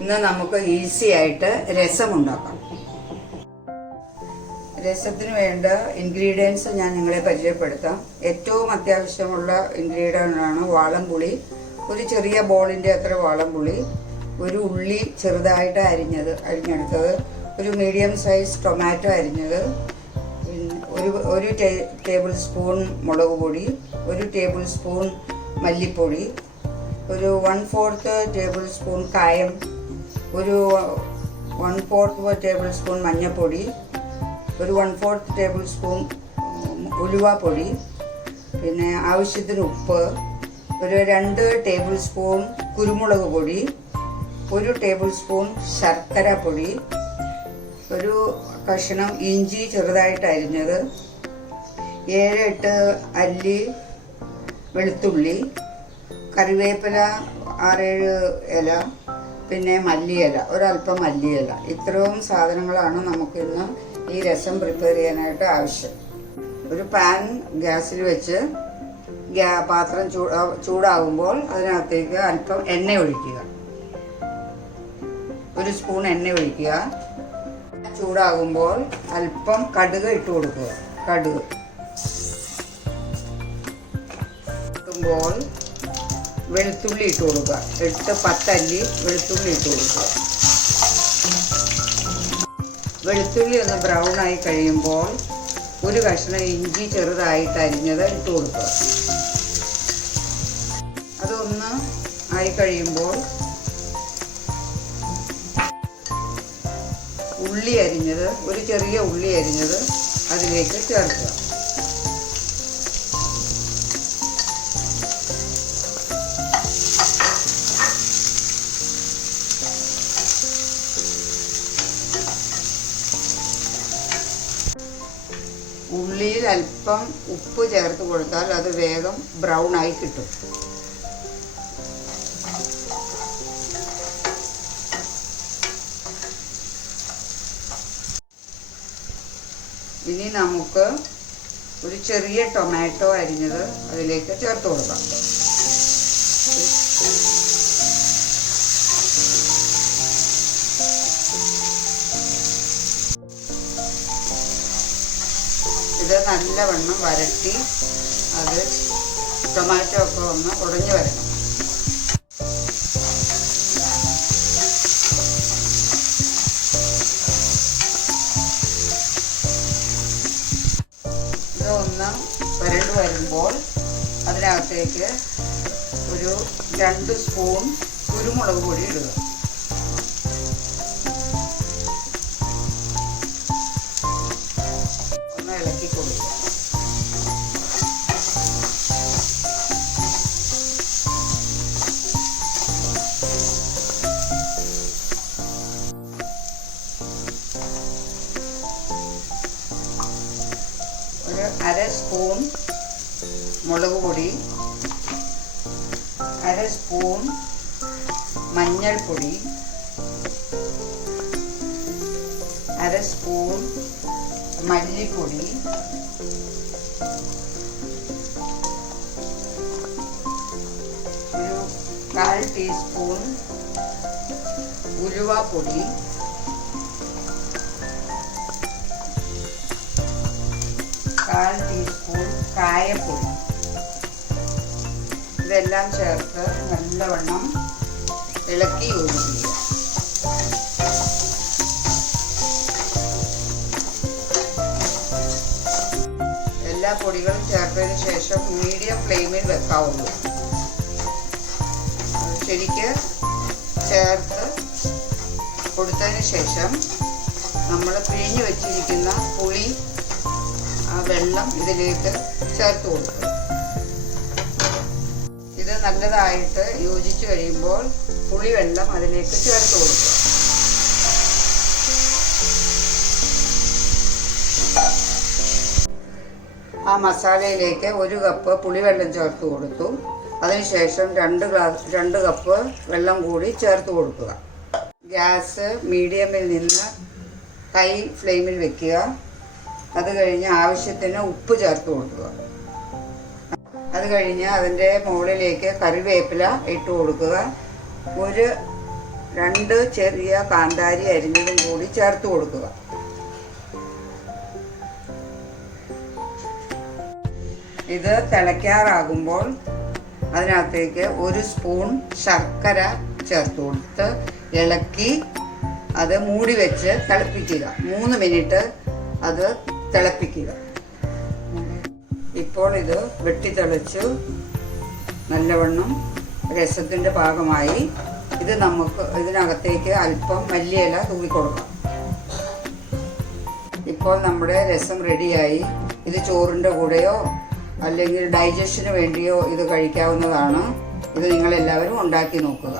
ഇന്ന് നമുക്ക് ഈസി ആയിട്ട് രസം ഉണ്ടാക്കാം. രസത്തിന് വേണ്ട ഇൻഗ്രീഡിയൻസ് ഞാൻ നിങ്ങളെ പരിചയപ്പെടുത്താം. ഏറ്റവും അത്യാവശ്യമുള്ള ഇൻഗ്രീഡിയൻ്റ് ആണ് വാളംപുളി. ഒരു ചെറിയ ബോളിൻ്റെ അത്ര വാളംപുളി, ഒരു ഉള്ളി ചെറുതായിട്ട് അരിഞ്ഞെടുത്തത്, ഒരു മീഡിയം സൈസ് ടൊമാറ്റോ അരിഞ്ഞത്, ഒരു ടേബിൾ സ്പൂൺ മുളക് പൊടി, ഒരു ടേബിൾ സ്പൂൺ മല്ലിപ്പൊടി, ഒരു 1/4 ടേബിൾ സ്പൂൺ കായം, ഒരു 1/4 ടേബിൾ സ്പൂൺ മഞ്ഞൾപ്പൊടി, ഒരു 1/4 ടേബിൾ സ്പൂൺ ഉലുവാപ്പൊടി, പിന്നെ ആവശ്യത്തിന് ഉപ്പ്, ഒരു 2 ടേബിൾ സ്പൂൺ കുരുമുളക് പൊടി, ഒരു ടേബിൾ സ്പൂൺ ശർക്കര പൊടി, ഒരു കഷ്ണം ഇഞ്ചി ചെറുതായിട്ട് അരിഞ്ഞത്, 7-8 അല്ലി വെളുത്തുള്ളി, കറിവേപ്പില 6-7 ഇല, പിന്നെ മല്ലിയില, ഒരല്പം മല്ലിയില. ഇത്രയും സാധനങ്ങളാണ് നമുക്കിന്ന് ഈ രസം പ്രിപ്പയർ ചെയ്യാനായിട്ട് ആവശ്യം. ഒരു പാൻ ഗ്യാസിൽ വെച്ച് പാത്രം ചൂടാകുമ്പോൾ അതിനകത്തേക്ക് അല്പം എണ്ണ ഒഴിക്കുക. ഒരു സ്പൂൺ എണ്ണ ഒഴിക്കുക. ചൂടാകുമ്പോൾ അല്പം കടുക് ഇട്ട് കൊടുക്കുക. കടുക് ഇട്ടുമ്പോൾ വെളുത്തുള്ളി ഇട്ട് കൊടുക്കുക. 8-10 അല്ലി വെളുത്തുള്ളി ഇട്ട് കൊടുക്കുക. വെളുത്തുള്ളി ഒന്ന് ബ്രൗൺ ആയി കഴിയുമ്പോൾ ഒരു കഷ്ണം ഇഞ്ചി ചെറുതായിട്ട് അരിഞ്ഞത് ഇട്ട് കൊടുക്കുക. അതൊന്ന് ആയി കഴിയുമ്പോൾ ഉള്ളി അരിഞ്ഞത്, ഒരു ചെറിയ ഉള്ളി അരിഞ്ഞത് അതിലേക്ക് ചേർക്കുക. ഉള്ളിയിൽ അല്പം ഉപ്പ് ചേർത്ത് കൊടുത്താൽ അത് വേഗം ബ്രൗൺ ആയി കിട്ടും. ഇനി നമുക്ക് ഒരു ചെറിയ ടൊമാറ്റോ അരിഞ്ഞത് അതിലേക്ക് ചേർത്ത് കൊടുക്കാം. ഇത് നല്ലവണ്ണം വരട്ടി അത് ടൊമാറ്റോ ഒക്കെ ഒന്ന് ഉടഞ്ഞു വരണം. ഇതൊന്ന് വരണ്ടു വരുമ്പോൾ അതിനകത്തേക്ക് ഒരു 2 സ്പൂൺ കുരുമുളക് പൊടി ഇടുക. ഒന്ന് ഇളക്കി കൊടുക്കുക. ഒരു 1/2 സ്പൂൺ മുളക് പൊടി, 1/2 സ്പൂൺ മഞ്ഞൾപ്പൊടി, 1/2 സ്പൂൺ മല്ലിപ്പൊടി, ഒരു 1/4 ടീസ്പൂൺ ഉലുവാപ്പൊടി, 1/4 ടീസ്പൂൺ കായപ്പൊടി. ഇതെല്ലാം ചേർത്ത് നല്ലവണ്ണം ഇളക്കി യോജിപ്പിക്കുക. എല്ലാ പൊടികളും ചേർത്തതിന് ശേഷം മീഡിയം ഫ്ലെയിമിൽ വെക്കാവുള്ളൂ. ശരിക്ക് ചേർത്ത് കൊടുത്തതിന് ശേഷം നമ്മൾ പിഴിഞ്ഞു വെച്ചിരിക്കുന്ന പുളി, ആ വെള്ളം ഇതിലേക്ക് ചേർത്ത് കൊടുക്കുക. ഇത് നല്ലതായിട്ട് യോജിച്ച് കഴിയുമ്പോൾ പുളിവെള്ളം അതിലേക്ക് ചേർത്ത് കൊടുക്കുക. ആ മസാലയിലേക്ക് 1 കപ്പ് പുളിവെള്ളം ചേർത്ത് കൊടുത്തു. അതിനുശേഷം 2 കപ്പ് വെള്ളം കൂടി ചേർത്ത് കൊടുക്കുക. ഗ്യാസ് മീഡിയമിൽ നിന്ന് ഹൈ ഫ്ലെയിമിൽ വെക്കുക. അത് കഴിഞ്ഞ് ആവശ്യത്തിന് ഉപ്പ് ചേർത്ത് കൊടുക്കുക. അത് കഴിഞ്ഞ് അതിൻ്റെ മുകളിലേക്ക് കറിവേപ്പില ഇട്ട് കൊടുക്കുക. ഒരു 2 ചെറിയ കാന്താരി അരിഞ്ഞതും കൂടി ചേർത്ത് കൊടുക്കുക. ഇത് തിളയ്ക്കാറാകുമ്പോൾ അതിനകത്തേക്ക് 1 സ്പൂൺ ശർക്കര ചേർത്ത് കൊടുത്ത് ഇളക്കി അത് മൂടി വെച്ച് തിളപ്പിക്കുക. 3 മിനിറ്റ് അത് തിളപ്പിക്കുക. ഇപ്പോൾ ഇത് വെട്ടിത്തിളച്ചു നല്ലവണ്ണം രസത്തിൻ്റെ പാകമായി. ഇത് നമുക്ക് ഇതിനകത്തേക്ക് അല്പം മല്ലിയില തൂവിക്കൊടുക്കാം. ഇപ്പോൾ നമ്മുടെ രസം റെഡിയായി. ഇത് ചോറിൻ്റെ കൂടെയോ അല്ലെങ്കിൽ ഡൈജഷന് വേണ്ടിയോ ഇത് കഴിക്കാവുന്നതാണ്. ഇത് നിങ്ങളെല്ലാവരും ഉണ്ടാക്കി നോക്കുക.